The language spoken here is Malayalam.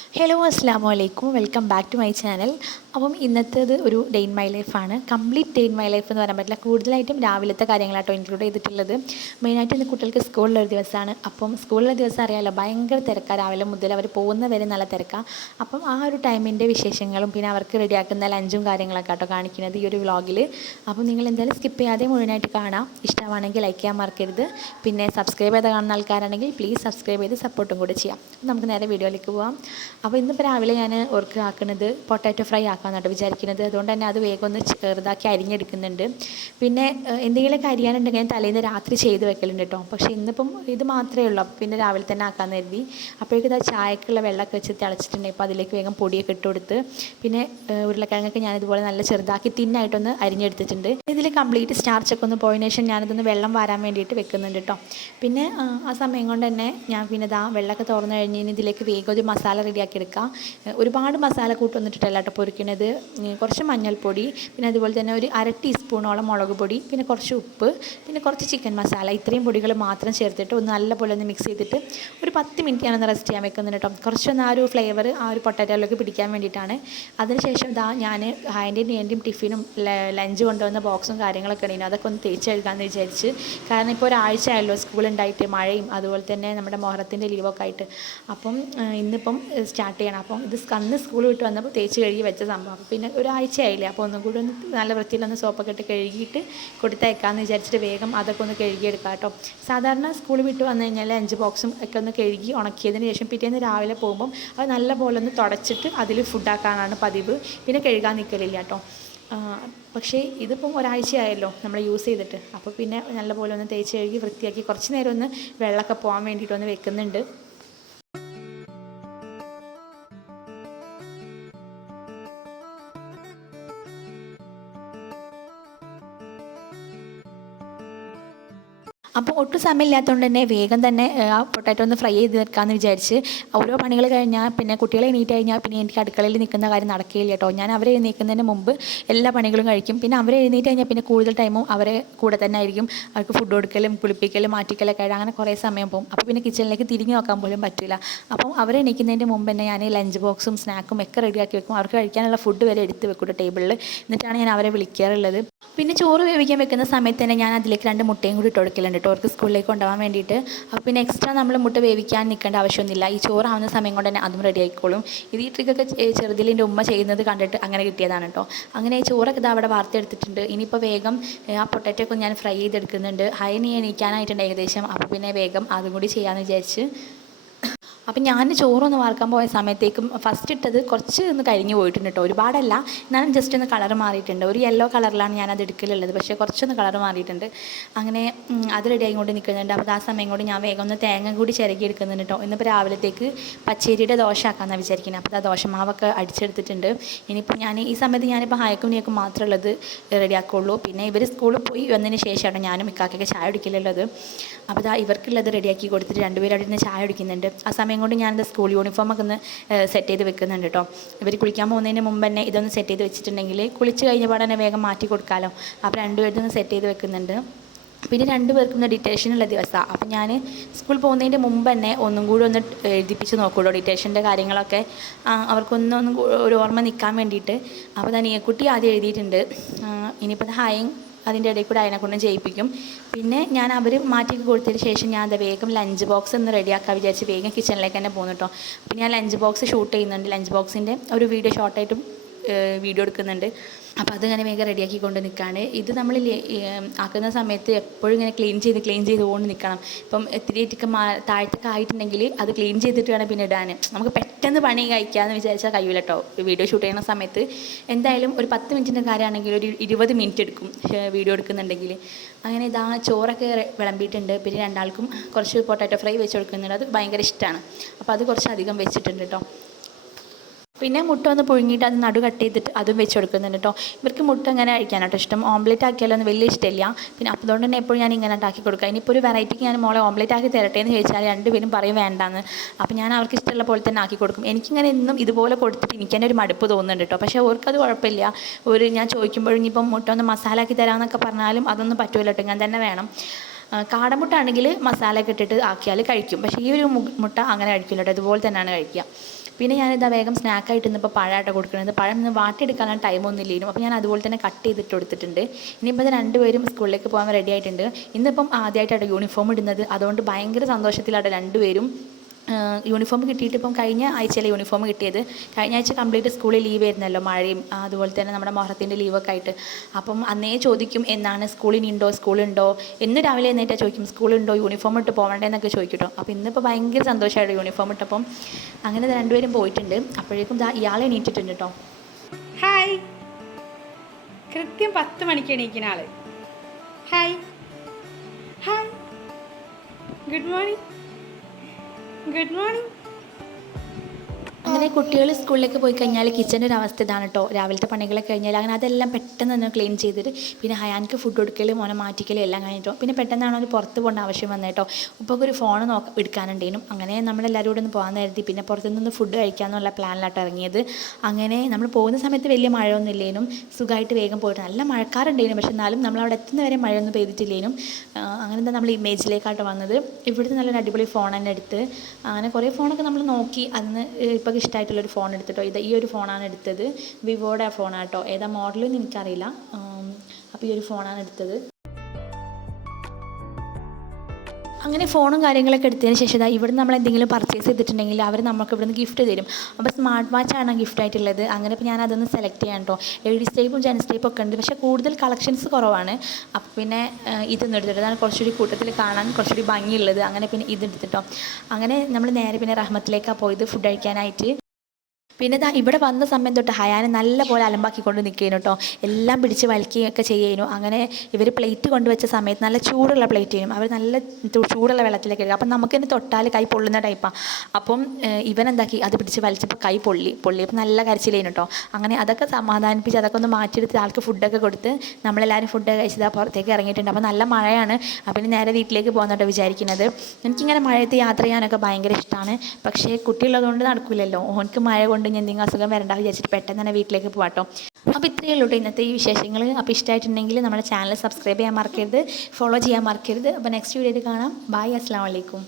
ഹലോ അസ്സാം വലൈക്കും, welcome back to my channel. അപ്പം ഇന്നത്തേത് ഒരു ഡേ ഇൻ മൈ ലൈഫാണ്. Complete day in my life എന്ന് പറയാൻ പറ്റില്ല, കൂടുതലായിട്ടും രാവിലത്തെ കാര്യങ്ങളാട്ടോ ഇൻക്ലൂഡ് ചെയ്തിട്ടുള്ളത്. മെയിനായിട്ട് ഇന്ന് കുട്ടികൾക്ക് സ്കൂളിലൊരു ദിവസമാണ്. അപ്പം സ്കൂളിലെ ദിവസം അറിയാമല്ലോ, ഭയങ്കര തിരക്കാണ്. രാവിലെ മുതൽ അവർ പോകുന്ന വരെ നല്ല തിരക്കാണ്. അപ്പം ആ ഒരു ടൈമിൻ്റെ വിശേഷങ്ങളും പിന്നെ അവർക്ക് റെഡിയാക്കുന്ന ലഞ്ചും കാര്യങ്ങളൊക്കെ ആട്ടോ കാണിക്കുന്നത് ഈ ഒരു വ്ളോഗിൽ. അപ്പം നിങ്ങൾ എന്തായാലും സ്കിപ്പ് ചെയ്യാതെ മുഴുവനായിട്ട് കാണാം. ഇഷ്ടമാണെങ്കിൽ ലൈക്ക് ചെയ്യാൻ മറക്കരുത്. പിന്നെ സബ്സ്ക്രൈബ് ചെയ്ത് കാണുന്ന ആൾക്കാരാണെങ്കിൽ പ്ലീസ് സബ്സ്ക്രൈബ് ചെയ്ത് സപ്പോർട്ടും കൂടി ചെയ്യാം. നമുക്ക് നേരെ വീഡിയോയിലേക്ക് പോകാം. അപ്പോൾ ഇന്നിപ്പോൾ രാവിലെ ഞാൻ ഓർക്ക് ആക്കുന്നത് പൊട്ടാറ്റോ ഫ്രൈ ആക്കാമെന്നാണ് വിചാരിക്കുന്നത്. അതുകൊണ്ട് തന്നെ അത് വേഗം ഒന്ന് ചെറുതാക്കി അരിഞ്ഞെടുക്കുന്നുണ്ട്. പിന്നെ എന്തെങ്കിലുമൊക്കെ അരിയാനുണ്ടെങ്കിൽ ഞാൻ തലേന്ന് രാത്രി ചെയ്ത് വെക്കലുണ്ട് കേട്ടോ. പക്ഷേ ഇന്നിപ്പം ഇത് മാത്രമേ ഉള്ളൂ. അപ്പോൾ പിന്നെ രാവിലെ തന്നെ ആക്കാമെന്ന് കരുതി. അപ്പോഴേക്കും ഇതാ ചായക്കുള്ള വെള്ളമൊക്കെ വെച്ച് തിളച്ചിട്ടുണ്ടെങ്കിൽ അപ്പോൾ അതിലേക്ക് വേഗം പൊടിയൊക്കെ ഇട്ട് കൊടുത്ത് പിന്നെ ഉരുളക്കിഴങ്ങൊക്കെ ഞാനിതുപോലെ നല്ല ചെറുതാക്കി തിന്നായിട്ടൊന്ന് അരിഞ്ഞെടുത്തിട്ടുണ്ട്. ഇതിൽ കംപ്ലീറ്റ് സ്റ്റാർച്ചൊക്കെ ഒന്ന് പോയതിനു ശേഷം ഞാനിതൊന്ന് വെള്ളം വാരാൻ വേണ്ടിയിട്ട് വെക്കുന്നുണ്ട് കേട്ടോ. പിന്നെ ആ സമയം കൊണ്ട് തന്നെ ഞാൻ പിന്നെ ഇതാ വെള്ളമൊക്കെ തുറന്നു കഴിഞ്ഞ് ഇതിലേക്ക് വേഗം ഒരു മസാല റെഡിയാക്കി എടുക്കാം. ഒരുപാട് മസാല കൂട്ടൊന്നിട്ടിട്ടല്ല കേട്ടോ പൊരിക്കുന്നത്. കുറച്ച് മഞ്ഞൾപ്പൊടി, പിന്നെ അതുപോലെ തന്നെ ഒരു അര ടീസ്പൂണോളം മുളക് പൊടി, പിന്നെ കുറച്ച് ഉപ്പ്, പിന്നെ കുറച്ച് ചിക്കൻ മസാല, ഇത്രയും പൊടികൾ മാത്രം ചേർത്തിട്ട് ഒന്ന് നല്ലപോലെ ഒന്ന് മിക്സ് ചെയ്തിട്ട് ഒരു 10 മിനിറ്റ് ഞാനൊന്ന് റെസ്റ്റ് ചെയ്യാൻ വെക്കുന്നുണ്ട് കേട്ടോ. കുറച്ചൊന്ന് ആ ഒരു ഫ്ലേവർ ആ ഒരു പൊട്ടാറ്റോയിലേക്ക് പിടിക്കാൻ വേണ്ടിയിട്ടാണ്. അതിനുശേഷം ഇതാ ഞാൻ ഹാൻഡിൻ്റെയും എൻ്റെയും ടിഫിനും ലഞ്ച് കൊണ്ടുവന്ന ബോക്സും കാര്യങ്ങളൊക്കെ ഉണ്ടെങ്കിൽ അതൊക്കെ ഒന്ന് തേച്ച് കഴുകാമെന്ന് വിചാരിച്ച്. കാരണം ഇപ്പോൾ ഒരാഴ്ച ആയല്ലോ സ്കൂളുണ്ടായിട്ട്, മഴയും അതുപോലെ തന്നെ നമ്മുടെ മുഹറത്തിൻ്റെ ലീവൊക്കെ ആയിട്ട്. അപ്പം ഇന്നിപ്പം സ്റ്റാർട്ട് ചെയ്യണം. അപ്പം ഇത് അന്ന് സ്കൂൾ വിട്ട് വന്നപ്പോൾ തേച്ച് കഴുകി വെച്ച സംഭവം. അപ്പോൾ പിന്നെ ഒരാഴ്ചയായില്ലേ, അപ്പോൾ ഒന്നും കൂടി ഒന്ന് നല്ല വൃത്തിയിലൊന്ന് സോപ്പൊക്കെ ഇട്ട് കഴുകിയിട്ട് കൊടുത്തയക്കാമെന്ന് വിചാരിച്ചിട്ട് വേഗം അതൊക്കെ ഒന്ന് കഴുകിയെടുക്കാം കേട്ടോ. സാധാരണ സ്കൂൾ വിട്ട് വന്നു കഴിഞ്ഞാൽ ലഞ്ച് ബോക്സും ഒക്കെ ഒന്ന് കഴുകി ഉണക്കിയതിന് ശേഷം പിറ്റേന്ന് രാവിലെ പോകുമ്പം അത് നല്ല പോലെ ഒന്ന് തുടച്ചിട്ട് അതിൽ ഫുഡാക്കാനാണ് പതിവ്. പിന്നെ കഴുകാൻ നിൽക്കലില്ല കേട്ടോ. പക്ഷേ ഇതിപ്പം ഒരാഴ്ചയായല്ലോ നമ്മൾ യൂസ് ചെയ്തിട്ട്. അപ്പോൾ പിന്നെ നല്ലപോലെ ഒന്ന് തേച്ച് കഴുകി വൃത്തിയാക്കി കുറച്ച് നേരം ഒന്ന് വെള്ളമൊക്കെ പോകാൻ വേണ്ടിയിട്ടൊന്ന് വെക്കുന്നുണ്ട്. അപ്പോൾ ഒട്ടും സമയമില്ലാത്തതുകൊണ്ട് തന്നെ വേഗം തന്നെ ആ പൊട്ടാറ്റോ ഒന്ന് ഫ്രൈ ചെയ്ത് വെക്കാമെന്ന് വിചാരിച്ച്. ഓരോ പണികൾ കഴിഞ്ഞാൽ പിന്നെ കുട്ടികളെ എണീറ്റ് കഴിഞ്ഞാൽ പിന്നെ എനിക്ക് അടുക്കളയിൽ നിൽക്കുന്ന കാര്യം നടക്കുകയില്ല കേട്ടോ. ഞാൻ അവരെ എഴുന്നേൽക്കുന്നതിന് മുമ്പ് എല്ലാ പണികളും കഴിക്കും. പിന്നെ അവരെ എഴുന്നേറ്റ് കഴിഞ്ഞാൽ പിന്നെ കൂടുതൽ ടൈമും അവരെ കൂടെ തന്നെ ആയിരിക്കും. അവർക്ക് ഫുഡ് കൊടുക്കലും കുളിപ്പിക്കലും മാറ്റിക്കലൊക്കെ ആയിട്ട് അങ്ങനെ കുറേ സമയം പോകും. അപ്പോൾ പിന്നെ കിച്ചണിലേക്ക് തിരിഞ്ഞ് നോക്കാൻ പോലും പറ്റില്ല. അപ്പം അവരെ എണീക്കുന്നതിൻ്റെ മുമ്പ് തന്നെ ഞാൻ ലഞ്ച് ബോക്സും സ്നാക്കും ഒക്കെ റെഡിയാക്കി വെക്കും. അവർക്ക് കഴിക്കാനുള്ള ഫുഡ് വരെ എടുത്ത് വെക്കും ടേബിളിൽ. എന്നിട്ടാണ് ഞാൻ അവരെ വിളിക്കാറുള്ളത്. പിന്നെ ചോറ് വേവിക്കാൻ വെക്കുന്ന സമയത്ത് തന്നെ ഞാൻ അതിലേക്ക് 2 മുട്ടയും കൂടി ഇട്ട് കൊടുക്കലുണ്ട് കേട്ടോ, അവർക്ക് സ്കൂളിലേക്ക് കൊണ്ടുപോകാൻ വേണ്ടിയിട്ട്. അപ്പോൾ പിന്നെ എക്സ്ട്രാ നമ്മൾ മുട്ട വേവിക്കാൻ നിൽക്കേണ്ട ആവശ്യമൊന്നുമില്ല. ഈ ചോറാവുന്ന സമയം കൊണ്ട് തന്നെ അതും റെഡി ആയിക്കോളും. ഇത് ഈ ട്രിക്കൊക്കെ ചെറുതിലിൻ്റെ ഉമ്മ ചെയ്യുന്നത് കണ്ടിട്ട് അങ്ങനെ കിട്ടിയതാണ് കേട്ടോ. അങ്ങനെ ചോറൊക്കെ ഇതാ അവിടെ വാർത്തെടുത്തിട്ടുണ്ട്. ഇനിയിപ്പോൾ വേഗം ആ പൊട്ടാറ്റോ ഒക്കെ ഞാൻ ഫ്രൈ ചെയ്തെടുക്കുന്നുണ്ട്. ഹൈനി എണീക്കാനായിട്ടുണ്ട് ഏകദേശം. അപ്പോൾ പിന്നെ വേഗം അതും കൂടി ചെയ്യാമെന്ന് വിചാരിച്ച്. അപ്പം ഞാൻ ചോറൊന്ന് വാർക്കാൻ പോയ സമയത്തേക്കും ഫസ്റ്റ് ഇട്ടത് കുറച്ച് ഒന്ന് കരിഞ്ഞു പോയിട്ടുണ്ട് കേട്ടോ. ഒരുപാടല്ല, എന്നാലും ജസ്റ്റ് ഒന്ന് കളർ മാറിയിട്ടുണ്ട്. ഒരു യെല്ലോ കളറിലാണ് ഞാനത് എടുക്കലുള്ളത്, പക്ഷേ കുറച്ചൊന്ന് കളർ മാറിയിട്ടുണ്ട്. അങ്ങനെ അത് റെഡി ആയിക്കൊണ്ട് നിൽക്കുന്നുണ്ട്. അപ്പോൾ ആ സമയം കൊണ്ട് ഞാൻ വേഗം ഒന്ന് തേങ്ങ കൂടി ചിരകി എടുക്കുന്നുണ്ട് കേട്ടോ. ഇന്നിപ്പോൾ രാവിലത്തേക്ക് പച്ചരിയുടെ ദോശ ആക്കാമെന്നാണ് വിചാരിക്കുന്നത്. അപ്പോൾ ആ ദോശമാവൊക്കെ അടിച്ചെടുത്തിട്ടുണ്ട്. ഇനിയിപ്പോൾ ഞാൻ ഈ സമയത്ത് ഞാനിപ്പോൾ ഹായക്കും നീക്കും മാത്രമേ ഉള്ളത് റെഡിയാക്കുള്ളൂ. പിന്നെ ഇവർ സ്കൂളിൽ പോയി വന്നതിന് ശേഷമാണ് ഞാനും ഇക്കാക്കൊക്കെ ചായ കുടിക്കലുള്ളത്. അപ്പോൾ ഇതാ ഇവർക്കുള്ളത് റെഡിയാക്കി കൊടുത്തിട്ട് രണ്ടുപേരും അവിടെ നിന്ന് ചായ കുടിക്കുന്നുണ്ട്. ആ സമയം കൊണ്ട് ഞാനത് സ്കൂൾ യൂണിഫോമൊക്കെ ഒന്ന് സെറ്റ് ചെയ്ത് വെക്കുന്നുണ്ട് കേട്ടോ. ഇവർ കുളിക്കാൻ പോകുന്നതിന് മുമ്പ് തന്നെ ഇതൊന്ന് സെറ്റ് ചെയ്ത് വെച്ചിട്ടുണ്ടെങ്കിൽ കുളിച്ച് കഴിഞ്ഞ പാടെ തന്നെ വേഗം മാറ്റി കൊടുക്കാമല്ലോ. അപ്പോൾ രണ്ടുപേരും സെറ്റ് ചെയ്ത് വെക്കുന്നുണ്ട്. പിന്നെ 2 പേർക്കും ഡിറ്റേഷനുള്ള ദിവസമാണ്. അപ്പം ഞാൻ സ്കൂൾ പോകുന്നതിൻ്റെ മുമ്പ് തന്നെ ഒന്നും കൂടി ഒന്ന് എഴുതിപ്പിച്ച് നോക്കൂടോ ഡിറ്റേഷൻ്റെ കാര്യങ്ങളൊക്കെ, അവർക്കൊന്നും ഒരു ഓർമ്മ നിൽക്കാൻ വേണ്ടിയിട്ട്. അപ്പോൾ ഞാൻ കുട്ടി ആദ്യം എഴുതിയിട്ടുണ്ട്. ഇനിയിപ്പോൾ ഹായും അതിൻ്റെ ഇടയിൽ കൂടെ അതിനെക്കൊണ്ട് ചെയ്യിപ്പിക്കും. പിന്നെ ഞാൻ അവർ മാറ്റി കൊടുത്തതിന് ശേഷം ഞാൻ അത് വേഗം ലഞ്ച് ബോക്സ് ഒന്ന് റെഡിയാക്കാൻ വിചാരിച്ച് വേഗം കിച്ചണിലേക്ക് തന്നെ പോകുന്നു കേട്ടോ. അപ്പോൾ ഞാൻ ലഞ്ച് ബോക്സ് ഷൂട്ട് ചെയ്യുന്നുണ്ട്. ലഞ്ച് ബോക്സിൻ്റെ ഒരു വീഡിയോ ഷോർട്ടായിട്ടും വീഡിയോ എടുക്കുന്നുണ്ട്. അപ്പോൾ അതിങ്ങനെ വേഗം റെഡിയാക്കി കൊണ്ട് നിൽക്കുകയാണ്. ഇത് നമ്മൾ ആക്കുന്ന സമയത്ത് എപ്പോഴും ഇങ്ങനെ ക്ലീൻ ചെയ്ത് കൊണ്ട് നിൽക്കണം. ഇപ്പം ഇത്തിരിയൊക്കെ താഴത്തൊക്കെ ആയിട്ടുണ്ടെങ്കിൽ അത് ക്ലീൻ ചെയ്തിട്ട് വേണം പിന്നെ ഇടാൻ. നമുക്ക് പെട്ടെന്ന് പണി കഴിക്കാമെന്ന് വിചാരിച്ചാൽ കഴിയില്ല കേട്ടോ. വീഡിയോ ഷൂട്ട് ചെയ്യുന്ന സമയത്ത് എന്തായാലും ഒരു 10 മിനിറ്റിൻ്റെ കാര്യമാണെങ്കിൽ ഒരു 20 മിനിറ്റ് എടുക്കും വീഡിയോ എടുക്കുന്നുണ്ടെങ്കിൽ. അങ്ങനെ ഇതാ ചോറൊക്കെ വിളമ്പിയിട്ടുണ്ട്. പിന്നെ 2 ആൾക്കും കുറച്ച് പൊട്ടാറ്റോ ഫ്രൈ വെച്ച് കൊടുക്കുന്നുണ്ട്. അത് ഭയങ്കര ഇഷ്ടമാണ്. അപ്പോൾ അത് കുറച്ച് അധികം വെച്ചിട്ടുണ്ട് കേട്ടോ. പിന്നെ മുട്ട ഒന്ന് പുഴുങ്ങിയിട്ട് അത് നടു കട്ട് ചെയ്തിട്ട് അതും വെച്ച് കൊടുക്കുന്നുണ്ട് കേട്ടോ. ഇവർക്ക് മുട്ട ഇങ്ങനെ കഴിക്കാനാട്ടോ ഇഷ്ടം. ഓംലെറ്റ് ആക്കിയാലൊന്നും വലിയ ഇഷ്ടമില്ല. പിന്നെ അപ്പോൾ അതുകൊണ്ട് തന്നെ എപ്പോഴും ഞാൻ ഇങ്ങനെ ആക്കി കൊടുക്കുക. ഇനിയിപ്പോൾ ഒരു വെറൈറ്റിക്ക് ഞാൻ മോളെ ഓംലെറ്റ് ആക്കി തരട്ടെ എന്ന് ചോദിച്ചാൽ 2 പേരും പറയും വേണ്ടാന്ന്. അപ്പോൾ ഞാൻ അവർക്ക് ഇഷ്ടമുള്ള പോലെ തന്നെ ആക്കി കൊടുക്കും. എനിക്കിങ്ങനെ എന്നും ഇതുപോലെ കൊടുത്തിട്ട് എനിക്ക് തന്നെ ഒരു മടുപ്പ് തോന്നുന്നുണ്ട് കേട്ടോ. പക്ഷേ അവർക്കത് കുഴപ്പമില്ല. ഞാൻ ചോദിക്കുമ്പോഴും ഇനിയിപ്പം മുട്ട ഒന്ന് മസാല ആക്കി തരാമെന്നൊക്കെ പറഞ്ഞാലും അതൊന്നും പറ്റുമല്ലോ കേട്ടോ, ഞാൻ തന്നെ വേണം. കാടമുട്ട ആണെങ്കിൽ മസാല ഒക്കെ ഇട്ടിട്ട് ആക്കിയാൽ കഴിക്കും. പക്ഷേ ഈ ഒരു മുട്ട അങ്ങനെ കഴിക്കില്ല കേട്ടോ, ഇതുപോലെ തന്നെയാണ് കഴിക്കുക. പിന്നെ ഞാനിതാ വേഗം സ്നാക്കായിട്ട് ഇന്നിപ്പോൾ പഴമായിട്ട് കൊടുക്കുന്നത്. പഴം ഇന്ന് വാട്ടിയെടുക്കാനുള്ള ടൈമൊന്നും ഇല്ലേനും, അപ്പോൾ ഞാൻ അതുപോലെ തന്നെ കട്ട് ചെയ്തിട്ട് കൊടുത്തിട്ടുണ്ട്. ഇനിയിപ്പോൾ ഇത് രണ്ടുപേരും സ്കൂളിലേക്ക് പോകാൻ റെഡി ആയിട്ടുണ്ട്. ഇന്നിപ്പം ആദ്യമായിട്ടാണ് യൂണിഫോം ഇടുന്നത്, അതുകൊണ്ട് ഭയങ്കര സന്തോഷത്തിലാണ് രണ്ടുപേരും. യൂണിഫോം കിട്ടിയിട്ട് ഇപ്പം കഴിഞ്ഞ ആഴ്ചയിലെ യൂണിഫോം കിട്ടിയത്. കഴിഞ്ഞ ആഴ്ച കംപ്ലീറ്റ് സ്കൂളിൽ ലീവ് ആയിരുന്നല്ലോ, മഴയും അതുപോലെ തന്നെ നമ്മുടെ മുഹറത്തിൻ്റെ ലീവൊക്കെ ആയിട്ട്. അപ്പം അന്നേ ചോദിക്കും എന്നാണ് സ്കൂളിനുണ്ടോ, സ്കൂളുണ്ടോ എന്ന് രാവിലെ എന്നിട്ട് ചോദിക്കും സ്കൂളുണ്ടോ, യൂണിഫോം ഇട്ട് പോകണ്ടേന്നൊക്കെ ചോദിക്കട്ടോ. അപ്പോൾ ഇന്നിപ്പോൾ ഭയങ്കര സന്തോഷമായിട്ട് യൂണിഫോം ഇട്ടപ്പം. അങ്ങനെ രണ്ടുപേരും പോയിട്ടുണ്ട്. അപ്പോഴേക്കും ഇയാളെ എണീറ്റിട്ടുണ്ട് കേട്ടോ. ഹായ്, കൃത്യം 10 മണിക്ക് എണീക്കുന്ന ആള്. Hi hi, good morning, good morning. അങ്ങനെ കുട്ടികൾ സ്കൂളിലേക്ക് പോയി കഴിഞ്ഞാൽ കിച്ചൻ്റെ ഒരു അവസ്ഥ ഇതാണ് കേട്ടോ. രാവിലത്തെ പണികളൊക്കെ കഴിഞ്ഞാൽ അങ്ങനെ അതെല്ലാം പെട്ടെന്ന് തന്നെ ക്ലീൻ ചെയ്തിട്ട് പിന്നെ ഹയാൻക്ക് ഫുഡ് കൊടുക്കലും മോനെ മാറ്റിക്കലും എല്ലാം കഴിഞ്ഞിട്ടോ. പിന്നെ പെട്ടെന്നാണ് ഒരു പുറത്ത് പോകേണ്ട ആവശ്യം വന്നത് കേട്ടോ. ഇപ്പോൾ ഒരു ഫോൺ എടുക്കാനുണ്ടേനും. അങ്ങനെ നമ്മളെല്ലാവരും കൂടെ ഒന്ന് പോകാൻ കരുതി. പിന്നെ പുറത്തുനിന്ന് ഫുഡ് കഴിക്കാമെന്നുള്ള പ്ലാനിലാട്ടോ ഇറങ്ങിയത്. അങ്ങനെ നമ്മൾ പോകുന്ന സമയത്ത് വലിയ മഴയൊന്നും ഇല്ലേനും, സുഖമായിട്ട് വേഗം പോയിട്ട്. നല്ല മഴക്കാറുണ്ടേനും, പക്ഷെ എന്നാലും നമ്മളവിടെ എത്തുന്നവരെ മഴയൊന്നും പെയ്തിട്ടില്ലേനും. അങ്ങനെ എന്താ നമ്മൾ ഇമേജിലേക്കാട്ടോ വന്നത്. ഇവിടുത്തെ നല്ലൊരു അടിപൊളി ഫോൺ തന്നെ എടുത്ത് അങ്ങനെ കുറേ ഫോണൊക്കെ നമ്മൾ നോക്കി. അന്ന് ഇപ്പോൾ ഇഷ്ടമായിട്ടുള്ളൊരു ഫോൺ എടുത്തിട്ടോ. ഈ ഒരു ഫോണാണ് എടുത്തത്. വിവോയുടെ ഫോണാണ് കേട്ടോ. ഏതാ മോഡലെന്ന് എനിക്കറിയില്ല. അപ്പോൾ ഈ ഒരു ഫോണാണ് എടുത്തത്. അങ്ങനെ ഫോണും കാര്യങ്ങളൊക്കെ എടുത്തതിന് ശേഷം ഇവിടെ നമ്മൾ എന്തെങ്കിലും പർച്ചേസ് ചെയ്തിട്ടുണ്ടെങ്കിൽ അവർ നമുക്ക് ഇവിടുന്ന് ഗിഫ്റ്റ് തരും. അപ്പോൾ സ്മാർട്ട് വാച്ചാണ് ഗിഫ്റ്റ് ആയിട്ടുള്ളത്. അങ്ങനെ ഇപ്പോൾ ഞാൻ അതൊന്ന് സെലക്ട് ചെയ്യാൻ കേട്ടോ. ലേഡീസ് ടൈപ്പും ജെൻസ് ടൈപ്പും ഒക്കെ ഉണ്ട്, പക്ഷേ കൂടുതൽ കളക്ഷൻസ് കുറവാണ്. അപ്പോൾ പിന്നെ ഇതൊന്നും എടുത്തിട്ട് അതാണ് കുറച്ചുകൂടി കൂട്ടത്തിൽ കാണാൻ കുറച്ചുകൂടി ഭംഗിയുള്ളത്. അങ്ങനെ പിന്നെ ഇതെടുത്തിട്ടോ. അങ്ങനെ നമ്മൾ നേരെ പിന്നെ റഹ്മത്തിലേക്കാണ് പോയത് ഫുഡ് കഴിക്കാനായിട്ട്. പിന്നെ ഇവിടെ വന്ന സമയം തൊട്ട് ഹയാനെ നല്ല പോലെ അലമ്പാക്കിക്കൊണ്ട് നിൽക്കുന്നു കേട്ടോ. എല്ലാം പിടിച്ച് വലിക്കുകയൊക്കെ ചെയ്യുന്നു. അങ്ങനെ ഇവർ പ്ലേറ്റ് കൊണ്ടുവച്ച സമയത്ത് നല്ല ചൂടുള്ള പ്ലേറ്റ് ചെയ്യും. അവർ നല്ല ചൂടുള്ള വെള്ളത്തിലേക്ക് ഇടുക. അപ്പം നമുക്ക് തന്നെ തൊട്ടാൽ കൈ പൊള്ളുന്ന ടൈപ്പാണ്. അപ്പം ഇവനെന്താക്കി അത് പിടിച്ച് വലിച്ചപ്പോൾ കൈ പൊള്ളിയപ്പോൾ നല്ല കരച്ചിലേനു കേട്ടോ. അങ്ങനെ അതൊക്കെ സമാധാനിപ്പിച്ച് അതൊക്കെ ഒന്ന് മാറ്റിയെടുത്ത് ആൾക്ക് ഫുഡൊക്കെ കൊടുത്ത് നമ്മളെല്ലാവരും ഫുഡ് കഴിച്ചത് പുറത്തേക്ക് ഇറങ്ങിയിട്ടുണ്ട്. അപ്പോൾ നല്ല മഴയാണ്. അപ്പം നേരെ വീട്ടിലേക്ക് പോകുന്നോട്ടോ വിചാരിക്കുന്നത്. എനിക്കിങ്ങനെ മഴയത്ത് യാത്ര ചെയ്യാനൊക്കെ ഭയങ്കര ഇഷ്ടമാണ്. പക്ഷേ കുട്ടിയുള്ളതുകൊണ്ട് നടക്കില്ലല്ലോ. ഓനക്ക് മഴ കൊണ്ട് ഞാൻ എന്തെങ്കിലും അസുഖം വരണ്ട വിചാരിച്ചിട്ട് പെട്ടെന്ന് തന്നെ വീട്ടിലേക്ക് പോകാട്ടോ. അപ്പോൾ ഇത്രയേ ഉള്ളൂ ഇന്നത്തെ ഈ വിശേഷങ്ങൾ. അപ്പോൾ ഇഷ്ടമായിട്ടുണ്ടെങ്കിൽ നമ്മുടെ ചാനൽ സബ്സ്ക്രൈബ് ചെയ്യാൻ മറക്കരുത്, ഫോളോ ചെയ്യാൻ മറക്കരുത്. അപ്പോൾ നെക്സ്റ്റ് വീഡിയോയിൽ കാണാം. ബൈ, അസ്സലാമു അലൈക്കും.